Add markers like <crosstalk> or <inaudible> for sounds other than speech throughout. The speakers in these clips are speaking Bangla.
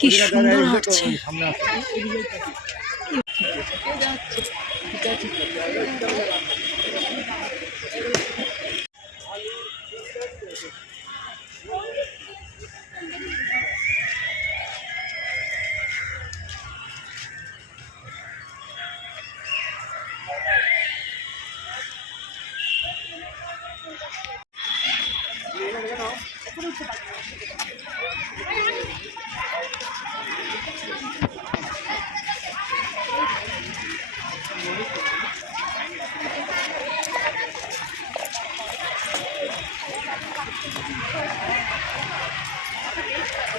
কি সুন্দর হচ্ছে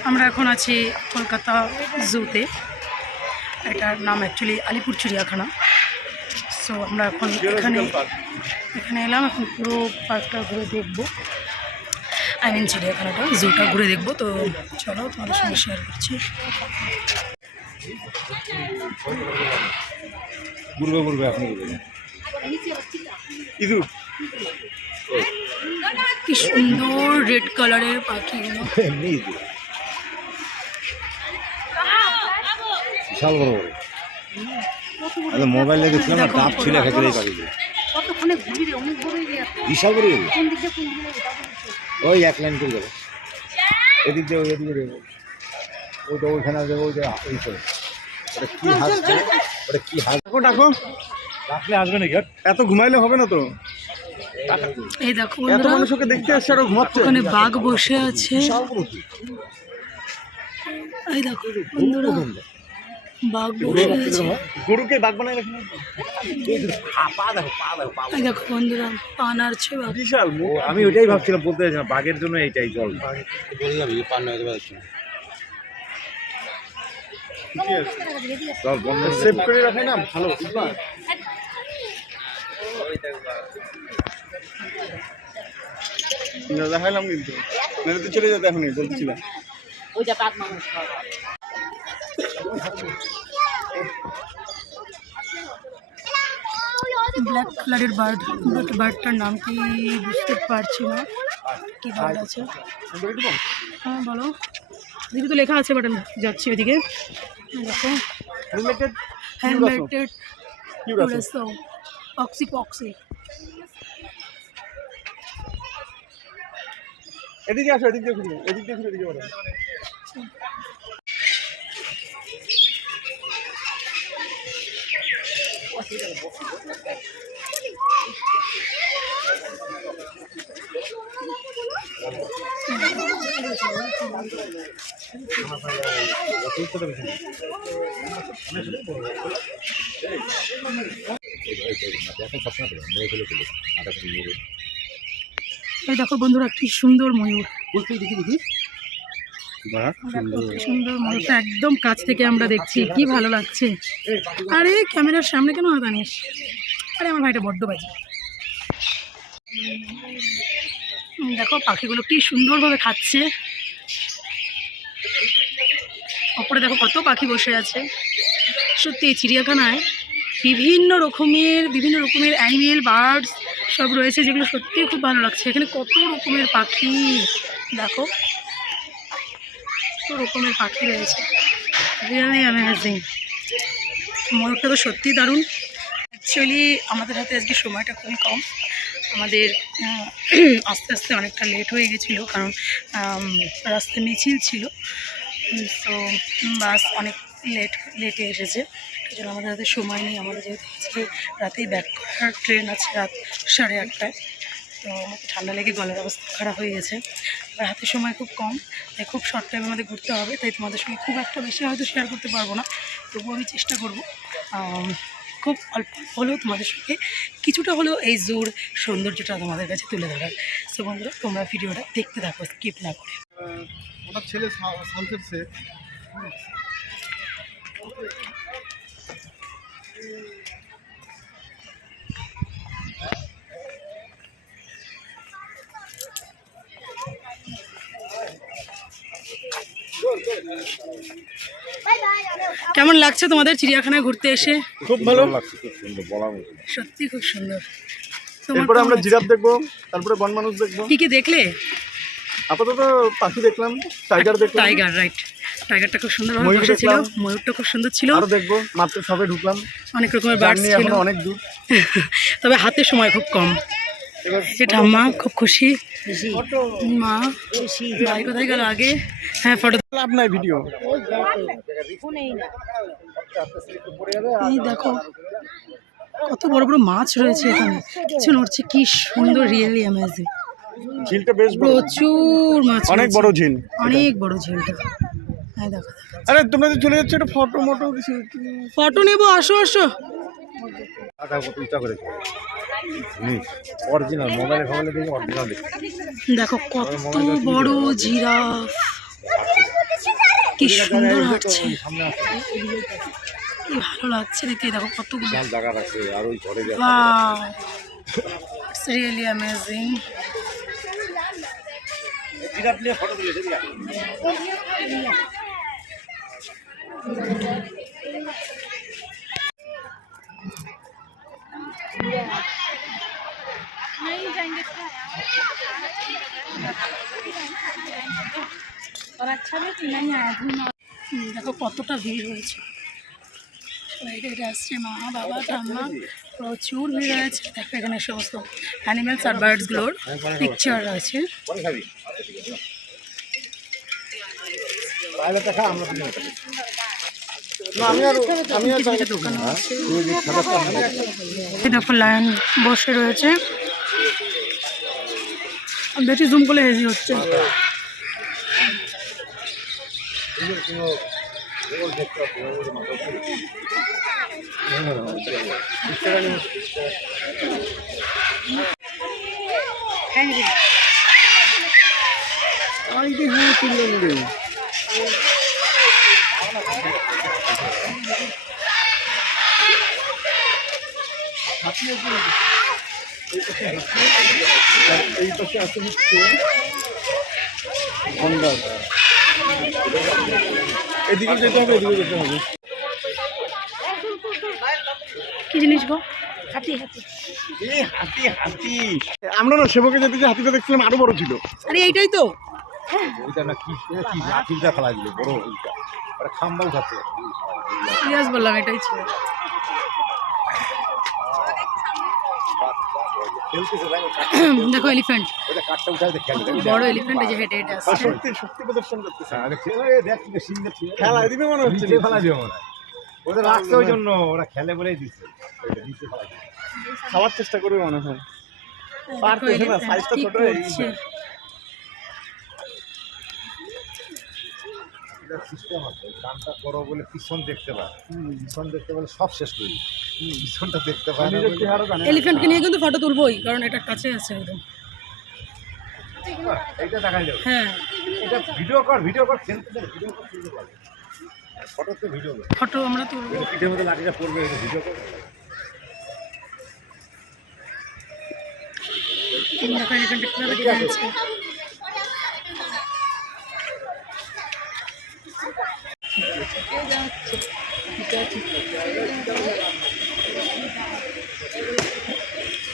আমরা এখন আছি কলকাতা জুতে। এটার নাম অ্যাকচুয়ালি আলিপুর চিড়িয়াখানা। সো আমরা এখন এখানে এখানে এলাম, এখন পুরো পার্কটা ঘুরে দেখব। আই মিন চিড়িয়াখানাটা, জুটা ঘুরে দেখব। তো চলো, তোমাদের সঙ্গে শেয়ার করছি। ইঁদুর। কি সুন্দর রেড কালারের পাখিগুলো ইঁদুর বিশাল বড়। বড় আরে মোবাইলে না ডাব ছিল খেতে এই পাখিগুলো বিশাল বড় ওই এক লাইন করে যাবে। এদিক দিয়ে ওই এদিকে যাবে ওইটা ওইখানে যাবে ওইটা ওই করে ওটা কি হাসছে? ওটা কি হাস ডাকো ডাকো রাখলে আসবে নাকি এত ঘুমাইলে হবে না তো? এই দেখো এত বন্ধুরা মানুষ ওকে দেখতে আসছে আর ঘুমাচ্ছে। ওখানে বাঘ বসে আছে। এই দেখো বন্ধুরা বাঘ বসে আছে। গরুকে বাঘ বানাই রাখেন পা পা দেখো পা এই দেখো বন্ধুরা পা নাড়ছে বাঘ বিশাল আমি ওইটাই ভাবছিলাম বলতে চাইছিলাম বাঘের জন্য এইটাই জল। বন্ধ করে সেভ করে রাখে না? ভালো দেখাইলাম কিন্তু। নাহলে তো চলে যেতে এখনই বলছিলাম ব্ল্যাক কালারের বার্ড বাট বার্ডটার নাম কি বুঝতে পারছি না। কি বার্ড আছে? হ্যাঁ বলো। এদিকে তো লেখা আছে বাট আমি যাচ্ছি ওইদিকে। দেখো। হ্যান্ডমেটেড কিউট এদিকে আসো এদিক দিয়ে ঘুরবো এদিক দিয়ে ঘুরে এদিকে বলো দেখো সবসময় ফেলে করে মেরে এই দেখো বন্ধুরা কি সুন্দর ময়ূর। দেখি দেখি। সুন্দর। ময়ূরটা একদম কাছ থেকে আমরা দেখছি কি ভালো লাগছে। আরে ক্যামেরার সামনে কেন হাত আনিস? আরে আমার ভাইটা বড্ড বাজে। দেখো পাখিগুলো কি সুন্দরভাবে খাচ্ছে। ওপরে দেখো কত পাখি বসে আছে। সত্যি এই চিড়িয়াখানায় বিভিন্ন রকমের বিভিন্ন রকমের অ্যানিমেল বার্ডস সব রয়েছে যেগুলো সত্যিই খুব ভালো লাগছে। এখানে কত রকমের পাখি? দেখো। কত রকমের পাখি রয়েছে। রিয়েলি অ্যামেজিং ময়ূরটা তো সত্যিই দারুণ। অ্যাকচুয়ালি আমাদের হাতে আজকে সময়টা খুবই কম। আমাদের আস্তে আস্তে অনেকটা লেট হয়ে গেছিল কারণ রাস্তায় মিছিল ছিল। তো বাস অনেক লেট লেটে এসেছে। সেই জন্য আমাদের হাতে সময় নেই। আমাদের যেহেতু আজকে রাতেই ব্যাক করার ট্রেন আছে রাত সাড়ে আটটায়। তো ঠান্ডা লেগে গলার অবস্থা খারাপ হয়ে গেছে। আর হাতে সময় খুব কম। তাই খুব শর্ট টাইমে আমাদের ঘুরতে হবে। তাই তোমাদের সঙ্গে খুব একটা বেশি হয়তো শেয়ার করতে পারব না। তবুও আমি চেষ্টা করব। খুব অল্প হলেও তোমাদের সঙ্গে কিছুটা হলেও এই জোর সৌন্দর্যটা তোমাদের কাছে তুলে ধরার। সো বন্ধুরা, তোমরা ভিডিওটা দেখতে থাকো স্কিপ না করে। ছেলে কেমন লাগছে তোমাদের চিড়িয়াখানায় ঘুরতে এসে? খুব ভালো লাগছে খুব সুন্দর মতো সত্যি খুব সুন্দর। তোমার এরপরে আমরা জিরাফ দেখব তারপরে বন মানুষ দেখব। কি কি দেখলে? আপাতত পাখি দেখলাম টাইগার দেখলাম। টাইগার রাইট টাইগারটা খুব সুন্দর ময়ূর বসেছিল। ময়ূরটা খুব সুন্দর ছিল। আরও দেখব মাত্র সবে ঢুকলাম। অনেক রকমের জার্নি ছিল। অনেক দূর। <laughs> তবে হাতে সময় খুব কম। এবার যে ঠাম্মা খুব খুশি। মা ভাই কোথায় গেল আগে? হ্যাঁ ফটো নাই ভিডিও এই দেখো কত বড় বড় মাছ রয়েছে এখানে। কিছু নড়ছে কি সুন্দর রিয়েলি অ্যামেজিং ঝিলটা বেশ প্রচুর মাছ অনেক বড় ঝিল। অনেক বড় ঝিলটা। হ্যাঁ দেখো আরে তোমরা যে চলে যাচ্ছ একটা ফটো মটো কিছু ফটো নেব আসো আসো। কত দেখি কত বড় জিরাফ। কি সুন্দর হাঁটছে। কি ভালো লাগছে দেখতে দেখো বিশাল জায়গা আছে আর ওই ঘরে Wow. It's জিরাফ নিয়ে ফটো তুলে দিবি হুম, দেখো কতটা ভিড় হয়েছে। সবাই আসছে মা বাবা ঠাম্মা প্রচুর ভিড় হয়েছে। দেখো এখানে সমস্ত অ্যানিমেলস আর বার্ডসগুলোর পিকচার আমরা দেখো লায়ন বসে রয়েছে বেশি জুম করলে হেজি হচ্ছে হ্যাঁ এই পাশে আছে হচ্ছে গন্ডার এদিকে যেতে হবে এদিকে যেতে হবে কি জিনিস গো? এই হাতি। হাতি আমরা না সেবকে যেতে যে হাতিটা দেখছিলাম আরও বড় ছিল। আরে এইটাই তো। ওইটা না কি কি লাঠিটা ফেলা দিল বড় ওইটা। খাম্বা উঠাচ্ছে সিরিয়াস বললাম এটাই ছিল। দেখো এলিফ্যান্ট বড় এলিফ্যান্ট এই যে হেঁটে হেঁটে আসছে। শক্তি শক্তি প্রদর্শন করতেছে। আরে খেলে দেখ কি সিঙ্গে খেলা দিবে মনে হচ্ছে। ফেলা দিও মনে হয়। ওদের রাখছে ওই জন্য ওরা খেলে বলেই দিচ্ছে দিবে। খাওয়ার চেষ্টা করবে মনে হয়। পারতেছে না, size ছোট হয়ে। এটা সিস্টেম আছে। কানটা করো বলে পিছন দেখতে পায় পিছন দেখতে পেলে সব শেষ করি পিছনটা দেখতে জানে এলিফ্যান্টকে নিয়ে কিন্তু ফটো তুলবোই কারণ এটা কাছে আছে একদম। এইটা দেখাই যাবে। হ্যাঁ। এটা ভিডিও কর ভিডিও কর ভিডিও কর ফটো তো ভিডিও কর ফটো আমরা তুলবো। পিঠের মধ্যে লাঠিটা পড়বে এটা ভিডিও কর দেখো এলিফ্যান্টটা কীভাবে খেলছে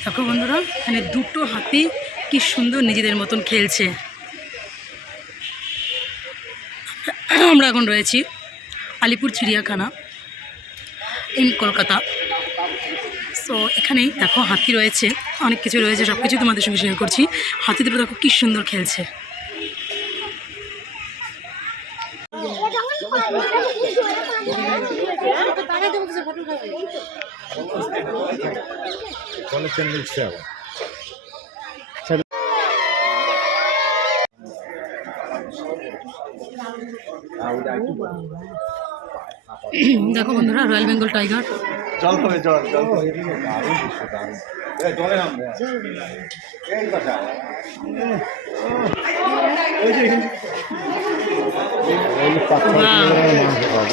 দেখো বন্ধুরা, এখানে দুটো হাতি কি সুন্দর নিজেদের মতন খেলছে। আমরা এখন রয়েছি আলিপুর চিড়িয়াখানা, ইন কলকাতা। সো এখানেই দেখো হাতি রয়েছে, অনেক কিছু রয়েছে সব কিছু তোমাদের সঙ্গে শেয়ার করছি। হাতিদের দেখো কী সুন্দর খেলছে ফলে চ্যানেল আবার দেখো বন্ধুরা রয়্যাল বেঙ্গল টাইগার জল হবে জল জল নামবে এই কথা।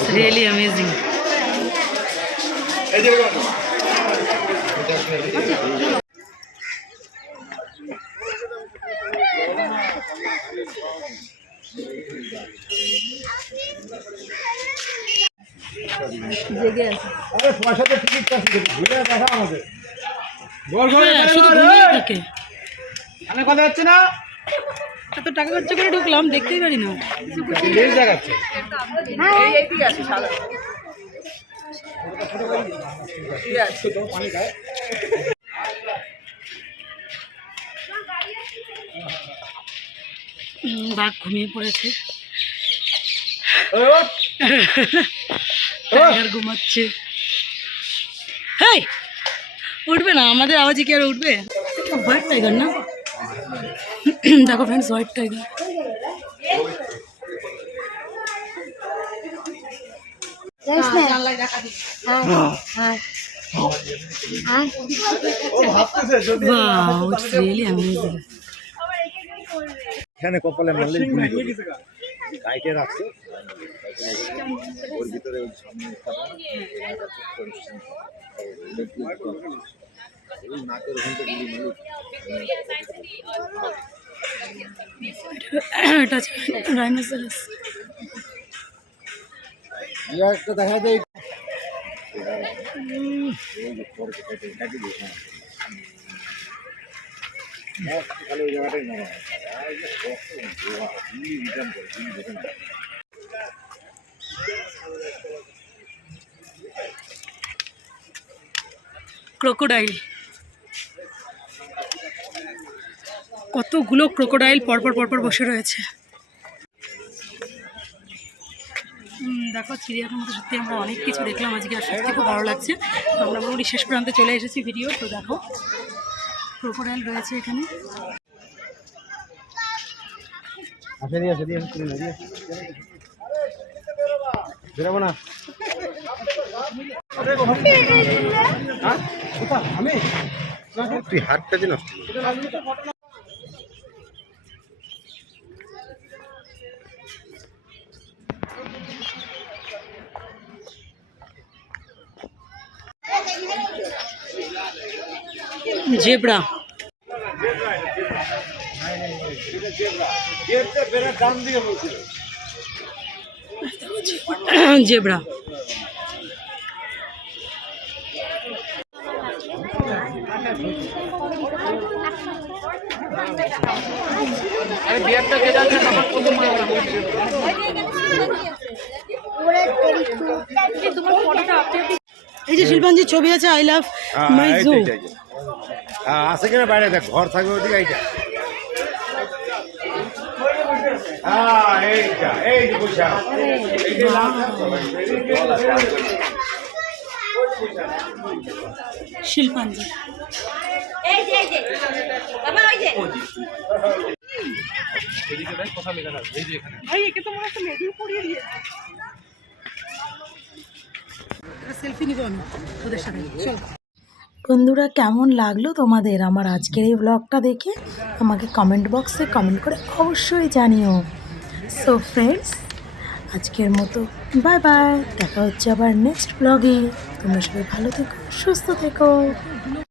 রিয়েলি অ্যামেজিং এই যে আরে পয়সাতে টিকিট কাটছি ঘুরে দেখা আমাদের। হ্যাঁ শুধু থাকে। আমি কথা যাচ্ছে না? এত টাকা খরচা করে ঢুকলাম দেখতেই পারি না। লেজ দেখাচ্ছে। উম, বাঘ ঘুমিয়ে পড়েছে। টাইগার ঘুমাচ্ছে। হেই! উঠবে না আমাদের আওয়াজে কি আর উঠবে? হোয়াইট টাইগার না? দেখো ফ্রেন্ডস হোয়াইট টাইগার ও ভাবতেছে যদি Wow, it's এখানে কপালে মারলে রাখছে ওর ভিতরে নাকের এটা একটা দেখা যায় ক্রোকোডাইল কতগুলো ক্রোকোডাইল পরপর পরপর বসে রয়েছে। দেখো চিড়িয়াখানা মতো সত্যি আমরা অনেক কিছু দেখলাম আজকে আর সত্যি খুব ভালো লাগছে। তো আমরা মোটামুটি শেষ প্রান্তে চলে এসেছি ভিডিও তো দেখো ক্রোকোডাইল রয়েছে এখানে। বেরোবো না। আমি? তুই হাতটা যে নষ্ট জেব্রা। জেব্রা। এই যে শিল্পাঞ্জির ছবি আছে আই লাভ মাই জু আছে কিনা বাইরে? দেখ ঘর থাকবে ওদিকে এইটা। হ্যাঁ এইটা এই যে বসে আছে। শিল্পাঞ্জি সেলফি নিব আমি তোদের সাথে। চল। বন্ধুরা, কেমন লাগল তোমাদের আমার আজকের এই ব্লগটা দেখে? আমাকে কমেন্ট বক্সে কমেন্ট করে অবশ্যই জানিও। সো ফ্রেন্ডস আজকের মতো বাই বাই দেখা হচ্ছে আবার নেক্সট ব্লগে তোমরা সবাই ভালো থেকো, সুস্থ থেকো।